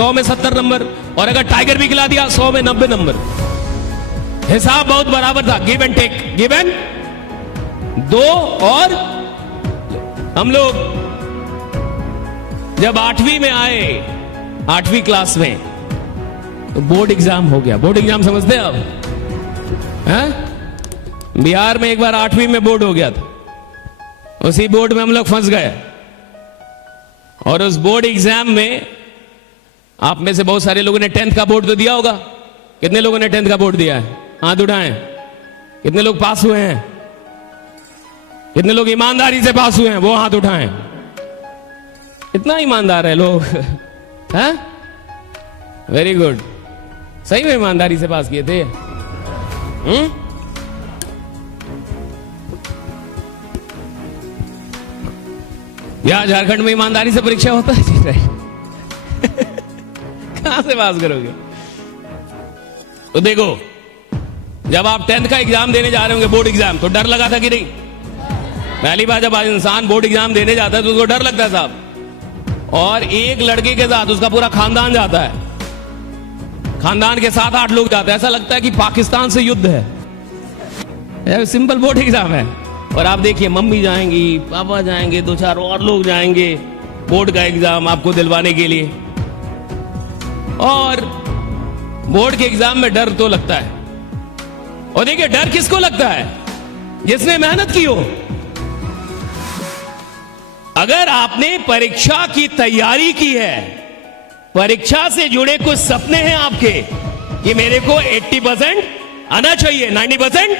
100 में 70 नंबर, और अगर टाइगर भी खिला दिया 100 में 90 नंबर। हिसाब बहुत बराबर था, give and take, give and दो। और हम लोग जब 8वीं में आए, 8वीं क्लास में, तो बोर्ड एग्जाम हो गया। बोर्ड एग्जाम समझते हैं आप? बिहार में एक बार 8वीं में बोर्ड हो गया था, उसी बोर्ड में हम लोग फंस गए। और उस बोर्ड एग्जाम में आप में से बहुत सारे लोगों ने 10th का बोर्ड तो दिया होगा। कितने लोगों ने 10th का बोर्ड दिया है? हाथ उठाएं। कितने लोग पास हुए हैं? कितने लोग ईमानदारी से पास हुए हैं? वो हाथ उठाएं। इतना ईमानदार है लोग, हैं? Very good. सही में ईमानदारी से पास किए थे? या झारखंड में ईमानदारी से परीक्षा होता है? कहां से पास करोगे? तो देखो, जब आप 10th का एग्जाम देने जा रहे होंगे, बोर्ड एग्जाम, तो डर लगा था कि नहीं? पहली बार जब इंसान बोर्ड एग्जाम देने जाता है तो उसको डर लगता है साहब। और एक लड़के के साथ उसका पूरा खानदान जाता है, खानदान के 7-8 लोग जाते हैं। ऐसा लगता है कि पाकिस्तान से युद्ध है। सिंपल बोर्ड एग्जाम है, और आप देखिए मम्मी जाएंगी, पापा जाएंगे, 2-4 और लोग जाएंगे बोर्ड का एग्जाम आपको दिलवाने के लिए। और बोर्ड के एग्जाम में डर तो लगता है। और देखिए, डर किसको लगता है? जिसने मेहनत की हो। अगर आपने परीक्षा की तैयारी की है, परीक्षा से जुड़े कुछ सपने हैं आपके कि मेरे को 80% आना चाहिए, 90%,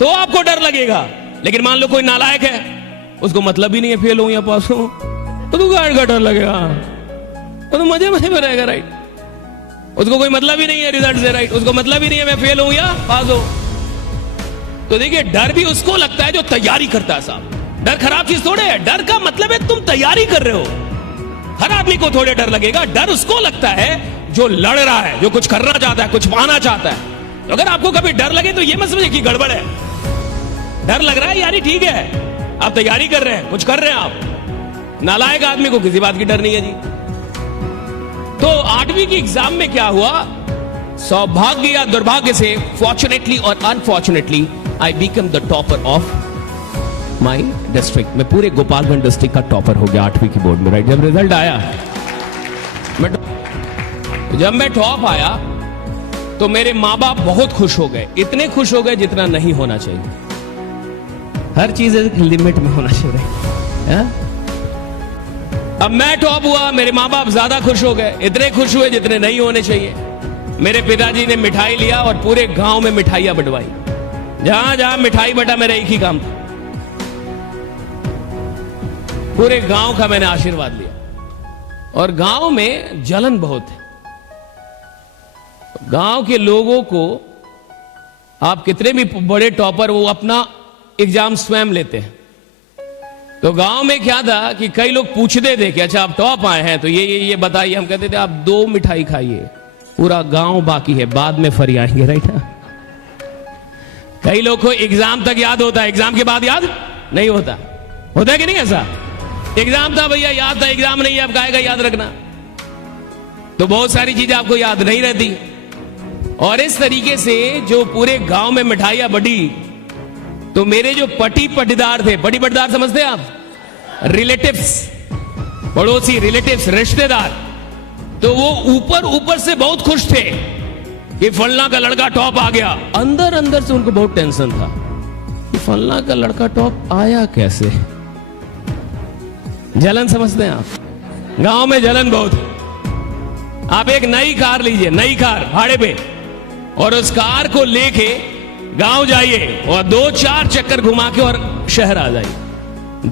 तो आपको डर लगेगा। लेकिन मान लो कोई नालायक है, उसको मतलब ही नहीं है फेल हूं या पास हूं, तो गाड़ का डर लगेगा, तो मजे मजे में रहेगा। राइट? उसको कोई मतलब ही नहीं है रिजल्ट से। राइट? उसको मतलब ही नहीं है मैं फेल हूं या पास हूं। तो देखिए, डर भी उसको लगता है जो तैयारी करता है साहब। डर खराब चीज थोड़े है। डर का मतलब है तुम तैयारी कर रहे हो। हर आदमी को थोड़े डर लगेगा। डर उसको लगता है जो लड़ रहा है, जो कुछ करना चाहता है, कुछ पाना चाहता है। तो अगर आपको कभी डर लगे तो ये मत समझिए कि गड़बड़ है। डर लग रहा है यानी ठीक है, आप तैयारी कर रहे हैं, कुछ कर रहे हैं आप। नालायक आदमी को किसी बात की डर नहीं है जी। तो 8वीं की एग्जाम में क्या हुआ? सौभाग्य या दुर्भाग्य से, फॉर्चुनेटली और unfortunately, I become the topper of my district. मैं पूरे गोपालगंज डिस्ट्रिक्ट का टॉपर हो गया 8वीं की बोर्ड में। राइट? जब रिजल्ट आया, जब मैं टॉप आया तो मेरे माँ बाप बहुत खुश हो गए। इतने खुश हो गए जितना नहीं होना चाहिए। हर चीज एक लिमिट में होना चाहिए। अब मैं टॉप हुआ, मेरे माँ बाप ज्यादा खुश हो गए। इतने खुश हुए जितने नहीं होने चाहिए। मेरे पिताजी ने मिठाई लिया और पूरे गांव में मिठाइयां बंटवाई। जहां जहां मिठाई बटा, मेरा एक ही काम था, पूरे गांव का मैंने आशीर्वाद लिया। और गांव में जलन बहुत है। गांव के लोगों को, आप कितने भी बड़े टॉपर, वो अपना एग्जाम स्वयं लेते हैं। तो गांव में क्या था कि कई लोग पूछते थे कि अच्छा आप टॉप आए हैं तो ये बताइए। हम कहते थे आप 2 मिठाई खाइए, पूरा गांव बाकी है, बाद में फरी आएंगे। राइट? कई लोग को एग्जाम तक याद होता है, एग्जाम के बाद याद नहीं होता। होता है कि नहीं ऐसा? एग्जाम था भैया, याद था, एग्जाम नहीं है, अब काहेगा याद रखना। तो बहुत सारी चीजें आपको याद नहीं रहती। और इस तरीके से जो पूरे गांव में मिठाइयां बटी, तो मेरे जो पटीदार थे, पटीदार समझते हैं आप? रिलेटिव्स, पड़ोसी, रिलेटिव्स, रिश्तेदार, तो वो ऊपर से बहुत खुश थे कि फलना का लड़का टॉप आ गया। अंदर से उनको बहुत टेंशन था कि फलना का लड़का टॉप आया कैसे। जलन समझते हैं आप? गांव में जलन बहुत है। आप एक नई कार लीजिए, नई कार भाड़े पे, और उस कार को लेके गांव जाइए और 2-4 चक्कर घुमा के और शहर आ जाइए।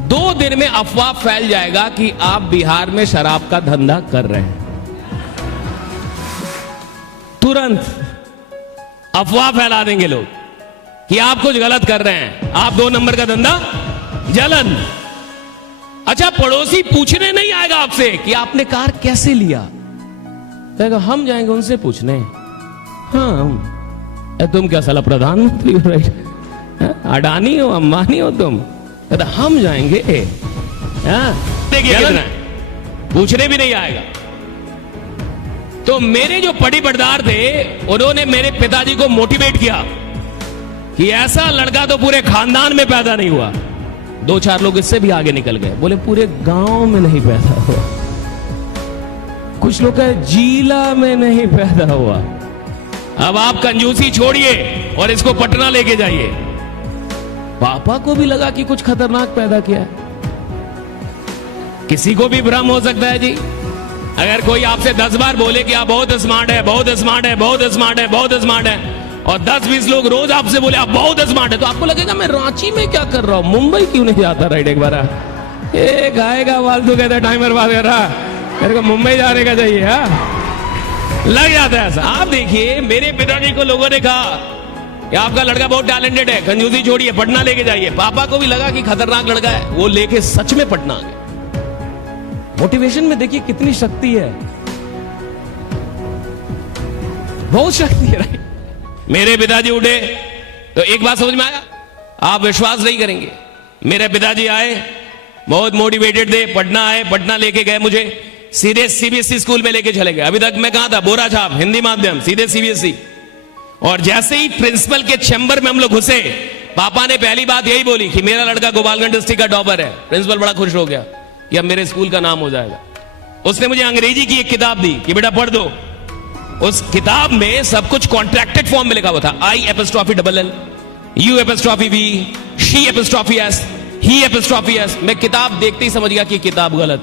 2 दिन में अफवाह फैल जाएगा कि आप बिहार में शराब का धंधा कर रहे हैं। तुरंत अफवाह फैला देंगे लोग कि आप कुछ गलत कर रहे हैं, आप 2 नंबर का धंधा। जलन। अच्छा, पड़ोसी पूछने नहीं आएगा आपसे कि आपने कार कैसे लिया, कहेगा हम जाएंगे उनसे पूछने। हाँ, तुम क्या साला प्रधानमंत्री हो? राइट? अडानी हो, अंबानी हो तुम? हम जाएंगे। देखिए, पूछने भी नहीं आएगा। तो मेरे जो पड़ी पटदार थे उन्होंने मेरे पिताजी को मोटिवेट किया कि ऐसा लड़का तो पूरे खानदान में पैदा नहीं हुआ। 2-4 लोग इससे भी आगे निकल गए, बोले पूरे गांव में नहीं पैदा हुआ, कुछ लोग कहे जिला में नहीं पैदा हुआ। अब आप कंजूसी छोड़िए और इसको पटना लेके जाइए। पापा को भी लगा कि कुछ खतरनाक पैदा किया है। किसी को भी भ्रम हो सकता है जी। अगर कोई आपसे 10 बार बोले कि आप बहुत स्मार्ट है, बहुत स्मार्ट है, बहुत स्मार्ट है, बहुत स्मार्ट है, और 10-20 लोग रोज आपसे बोले आप बहुत स्मार्ट है, तो आपको लगेगा मैं रांची में क्या कर रहा हूं, मुंबई क्यों नहीं जाता। राइट, एक बार एक आएगा फालतू कहता टाइमर बात कर रहा, मेरे को मुंबई जाने का चाहिए। लग जाता है ऐसा। आप देखिए मेरे पिताजी को लोगों ने कहा कि आपका लड़का बहुत टैलेंटेड है, कंजूसी छोड़िए, पटना लेके जाइए। पापा को भी लगा कि खतरनाक लड़का है, वो लेके सच में पटना आ गए। मोटिवेशन में देखिए कितनी शक्ति है, बहुत शक्ति है। राइट, मेरे पिताजी उठे तो एक बात समझ में आया, आप विश्वास नहीं करेंगे। मेरे पिताजी आए, बहुत मोटिवेटेड थे, पटना आए, पटना लेके गए, मुझे सीधे सीबीएसई स्कूल में लेके चले गए। अभी तक मैं कहां था, बोरा छाप हिंदी माध्यम, सीधे सीबीएसई। और जैसे ही प्रिंसिपल के चैम्बर में हम लोग घुसे, पापा ने पहली बात यही बोली कि मेरा लड़का गोपालगंज डिस्ट्रिक्ट का टॉपर है। प्रिंसिपल बड़ा खुश हो गया कि अब मेरे स्कूल का नाम हो जाएगा। उसने मुझे अंग्रेजी की एक किताब दी कि बेटा पढ़ दो। उस किताब में सब कुछ कॉन्ट्रैक्टेड फॉर्म में लिखा हुआ था, I_LL, U_V, She_S, He_S। मैं किताब देखते ही समझ गया कि किताब गलत।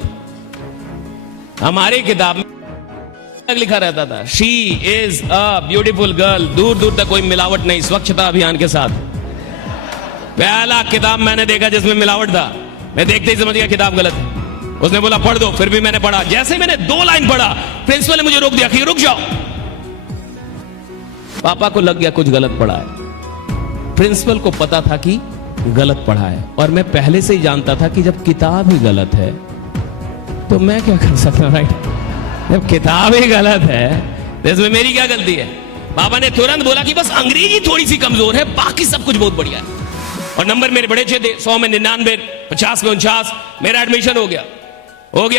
हमारे किताब में लिखा रहता था she is a beautiful girl, दूर दूर तक कोई मिलावट नहीं, स्वच्छता अभियान के साथ। पहला किताब मैंने देखा जिसमें मिलावट था, मैं देखते ही समझ गया किताब गलत है। उसने बोला पढ़ दो, फिर भी मैंने पढ़ा। जैसे ही मैंने 2 लाइन पढ़ा, प्रिंसिपल ने मुझे रोक दिया कि रुक जाओ। पापा को लग गया कुछ गलत पढ़ा है। प्रिंसिपल को पता था कि गलत पढ़ा है, और मैं पहले से ही जानता था कि जब किताब ही गलत है तो मैं क्या कर सकता। राइट, जब किताब ही गलत है तो इसमें मेरी क्या गलती है। पापा ने तुरंत बोला कि बस अंग्रेजी थोड़ी सी कमजोर है, बाकी सब कुछ बहुत बढ़िया है। और नंबर मेरे बड़े अच्छे थे, 100 में 99, 50 में 49। मेरा एडमिशन हो गया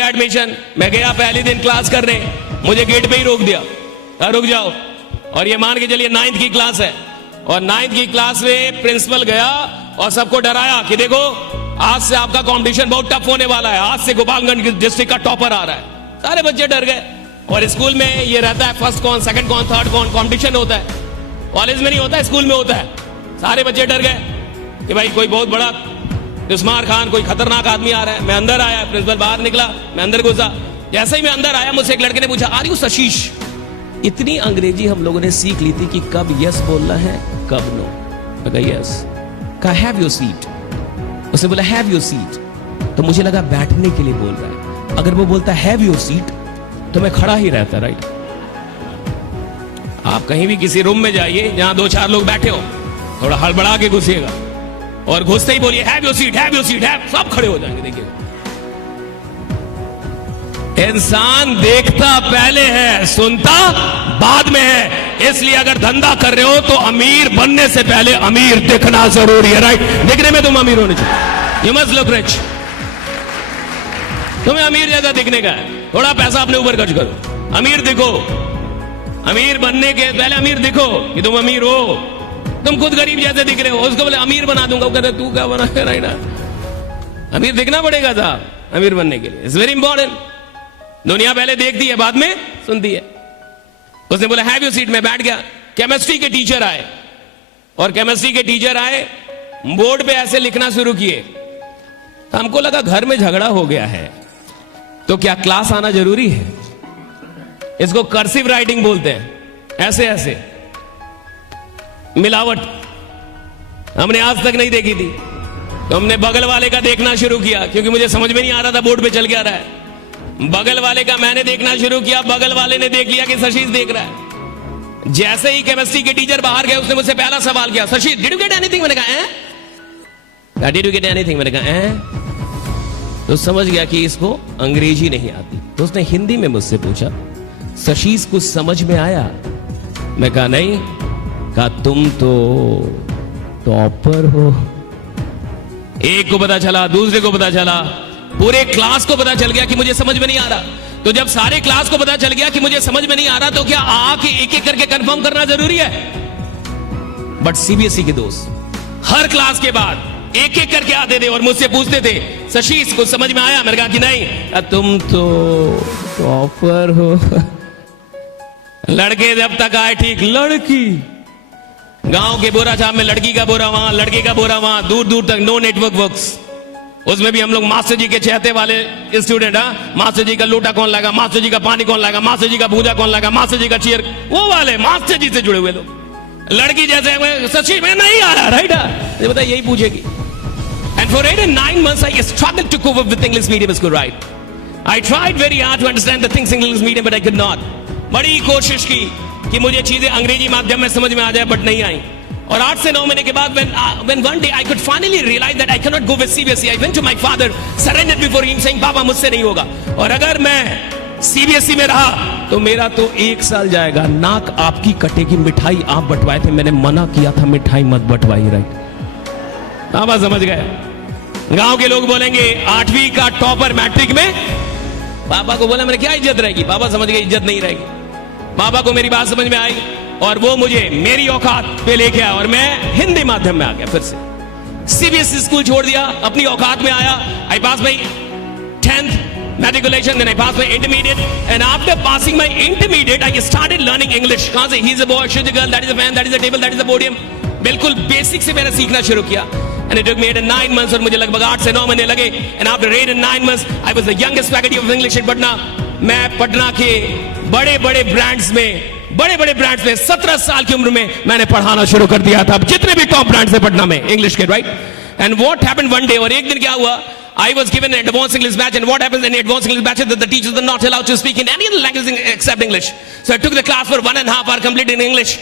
एडमिशन। मैं गया पहले दिन क्लास करने, मुझे गेट पे ही रोक दिया, रुक जाओ। और ये मान के चलिए 9th की क्लास है, और 9th की क्लास में प्रिंसिपल गया और सबको डराया कि देखो आज से आपका कंपटीशन बहुत टफ होने वाला है, आज से गोपालगंज डिस्ट्रिक्ट का टॉपर आ रहा है। सारे बच्चे डर गए। और स्कूल में ये रहता है फर्स्ट कौन, सेकंड कौन, थर्ड कौन, कंपटीशन होता है। कॉलेज में नहीं होता, स्कूल में होता है। सारे बच्चे डर गए कि भाई कोई बहुत बड़ा दुश्मन खान, कोई खतरनाक आदमी आ रहा है। मैं अंदर आया, प्रिंसिपल बाहर निकला, मैं अंदर घुसा। जैसे ही मैं अंदर आया, मुझसे एक लड़के ने पूछा आर यू सशीश। इतनी अंग्रेजी हम लोगों ने सीख ली थी कि कब यस बोलना है, कब नो। मैं कहा यस, कहा हैव योर सीट। उसने बोला हैव योर सीट, तो मुझे लगा बैठने के लिए बोल रहा है। अगर वो बोलता हैव योर सीट तो मैं खड़ा ही रहता। राइट, आप कहीं भी किसी रूम में जाइए जहां 2-4 लोग बैठे हो, थोड़ा हड़बड़ा के घुसिएगा और घुसते ही बोलिए have your seat, have your seat, have, सब खड़े हो जाएंगे। देखिए, इंसान देखता पहले है, सुनता बाद में है। इसलिए अगर धंधा कर रहे हो तो अमीर बनने से पहले अमीर दिखना जरूरी है। राइट, दिखने में तुम अमीर होने चाहिए। You must look rich. तुम्हें अमीर जैसा दिखने का है, थोड़ा पैसा अपने ऊपर खर्च करो, अमीर दिखो। अमीर बनने के पहले अमीर दिखो कि तुम अमीर हो। तुम खुद गरीब जैसे दिख रहे हो, उसको बोले अमीर बना दूंगा, वो कहते तू क्या बना है। राइट, अमीर दिखना पड़ेगा साहब अमीर बनने के लिए। It's very important. दुनिया पहले देखती है, बाद में सुनती है। उसने बोला हैव योर सीट, में बैठ गया। केमिस्ट्री के टीचर आए, और केमिस्ट्री के टीचर आए, बोर्ड पे ऐसे लिखना शुरू किए। हमको लगा घर में झगड़ा हो गया है, तो क्या क्लास आना जरूरी है। इसको कर्सिव राइटिंग बोलते हैं, ऐसे ऐसे मिलावट हमने आज तक नहीं देखी थी। तो हमने बगल वाले का देखना शुरू किया, क्योंकि मुझे समझ में नहीं आ रहा था बोर्ड पे चल क्या रहा है। बगल वाले का मैंने देखना शुरू किया, बगल वाले ने देख लिया कि शशीश देख रहा है। जैसे ही केमिस्ट्री के टीचर बाहर गए, उसने मुझसे पहला सवाल किया, शशीश डिड यू गेट एनीथिंग। मैंने कहा डिड यू गेट एनीथिंग। मैंने कहा तो समझ गया कि इसको अंग्रेजी नहीं आती। तो उसने हिंदी में मुझसे पूछा शशीश कुछ समझ में आया। मैं कहा नहीं। कहा तुम तो टॉपर हो। एक को पता चला, दूसरे को पता चला, पूरे क्लास को पता चल गया कि मुझे समझ में नहीं आ रहा। तो जब सारे क्लास को पता चल गया कि मुझे समझ में नहीं आ रहा, तो क्या आके एक एक करके कंफर्म करना जरूरी है? बट सीबीएसई के दोस्त हर क्लास के बाद एक एक करके आते थे और मुझसे पूछते थे, शशि को समझ में आया? मैंने कहा कि नहीं। तुम तो टॉपर हो। लड़के जब तक आए ठीक, लड़की गांव के बोरा छाप में लड़की का बोरा वहां, लड़के का बोरा वहां, दूर दूर तक नो नेटवर्क वर्क्स। उसमें भी हम लोग मास्टर जी के चाहते वाले स्टूडेंट। मास्टर जी का लोटा कौन लाएगा, मास्टर जी का पानी कौन लाएगा, मास्टर जी का भूजा कौन लाएगा, मास्टर जी का चेयर, वो वाले मास्टर जी से जुड़े हुए लोग। लड़की जैसे सच्ची में नहीं आ रहा, राइट? ये बता, यही पूछेगी। And for 8 and 9 months, I struggled to cope up with English medium school, right? I tried very hard to understand the things in English medium, but I could not. बड़ी कोशिश की कि मुझे चीजें अंग्रेजी माध्यम में समझ में आ जाए, बट नहीं आई। और 8 से 9 महीने के बाद when one day I could finally realize that I cannot go with CBSE, I went to my father, surrendered before him, saying, पापा मुझसे नहीं होगा। और अगर मैं सीबीएसई में रहा तो मेरा तो 1 साल जाएगा। नाक आपकी कटेगी, मिठाई आप बंटवाए थे, मैंने मना किया था मिठाई मत बंटवाई, राइट? पापा समझ गए। गांव के लोग बोलेंगे 8वीं का टॉपर मैट्रिक में। पापा को बोला, मैंने क्या इज्जत रहेगी? पापा समझ गए इज्जत नहीं रहेगी। पापा को मेरी बात समझ में आई और वो मुझे मेरी औकात पे लेके आया और मैं हिंदी माध्यम में आ गया। फिर से सीबीएसई स्कूल छोड़ दिया, अपनी औकात में आया। आई पास माई 10th matriculation, then I passed my intermediate, and after passing my intermediate, I started learning English. कहां से? He's a boy, she's a girl, that is a fan, that is a table, that is a podium. बिल्कुल basic से मैंने सीखना शुरू किया। And it took me 8 and 9 months, और मुझे लगभग 8 से 9 महीने लगे। And after 8 and 9 months, I was the youngest faculty of English at Patna. मैं पटना के बड़े बड़े ब्रांड्स में 17 साल की उम्र में मैंने पढ़ाना शुरू कर दिया था। जितने भी टॉप ब्रांड्स है पटना में इंग्लिश के, right? And what happened one day, और एक दिन क्या हुआ, I was given an advanced English batch, and what happens in advanced English batch is that the teachers are not allowed to speak in any other language except English. So I took the class for 1.5 hours complete in English.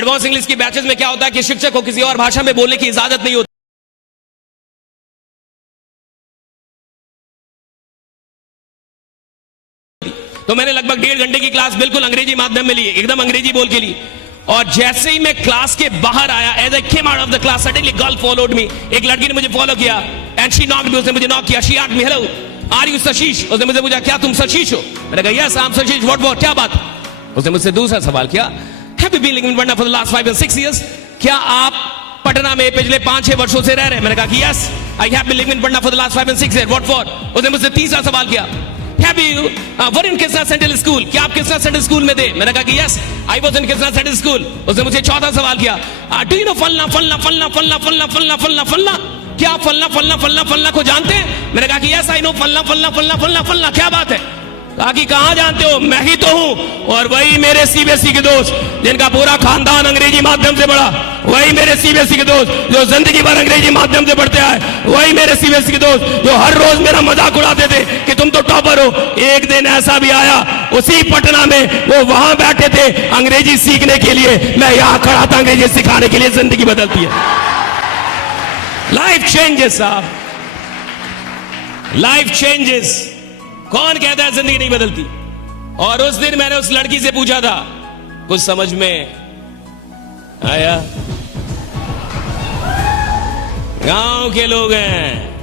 Advanced English की batches में क्या होता है कि शिक्षक को किसी और भाषा में बोलने की इजाजत नहीं होती। तो मैंने लगभग 1.5 घंटे की क्लास बिल्कुल अंग्रेजी माध्यम में ली, एकदम अंग्रेजी बोल के ली। और जैसे ही मैं क्लास के बाहर आया, as I came out of the class, suddenly girl followed me. एक लड़की ने मुझे फॉलो किया एंड शी नॉक्ड मी, उसने मुझे नॉक किया। She asked me, hello are you Sashish? उसने मुझे पूछा, क्या तुम सशीश हो? मैंने कहा, yes I am Sashish. What क्या बात? उसने मुझसे दूसरा सवाल किया, have you been living in Patna for the last 5 and 6 years? क्या आप पटना में पिछले 5-6 वर्षों से रह रहे हैं? मैंने कहा कि yes I have been living in Patna for the last 5 and 6 years। What for? उसने मुझसे तीसरा सवाल किया, Have you were in Krishna Central School? क्या आप कृष्णा सेंट्रल स्कूल में थे? मैंने कहा कि yes I was in Krishna central school. उसने मुझे चौथा सवाल किया, डू यू नो फलना फलना फलना फलना फलना फलना फलना फलना? क्या आप फलना फलना फलना फलना को जानते हैं? मैंने कहा कि यस आई नो फलना फलना फलना फलना फलना। क्या बात है? कहा कि कहां जानते हो? मैं ही तो हूं। और वही मेरे सीबीएसई के दोस्त जिनका पूरा खानदान अंग्रेजी माध्यम से पढ़ा, वही मेरे सीबीएसई के दोस्त जो जिंदगी भर अंग्रेजी माध्यम से पढ़ते आए, वही मेरे सीबीएसई के दोस्त जो हर रोज मेरा मजाक उड़ाते थे कि तुम तो टॉपर हो। एक दिन ऐसा भी आया, उसी पटना में वो वहां बैठे थे अंग्रेजी सीखने के लिए, मैं यहां खड़ा था अंग्रेजी सिखाने के लिए। जिंदगी बदलती है, लाइफ चेंजेस साहब, लाइफ चेंजेस। कौन कहता है जिंदगी नहीं बदलती? और उस दिन मैंने उस लड़की से पूछा था, कुछ समझ में आया? गांव के लोग हैं,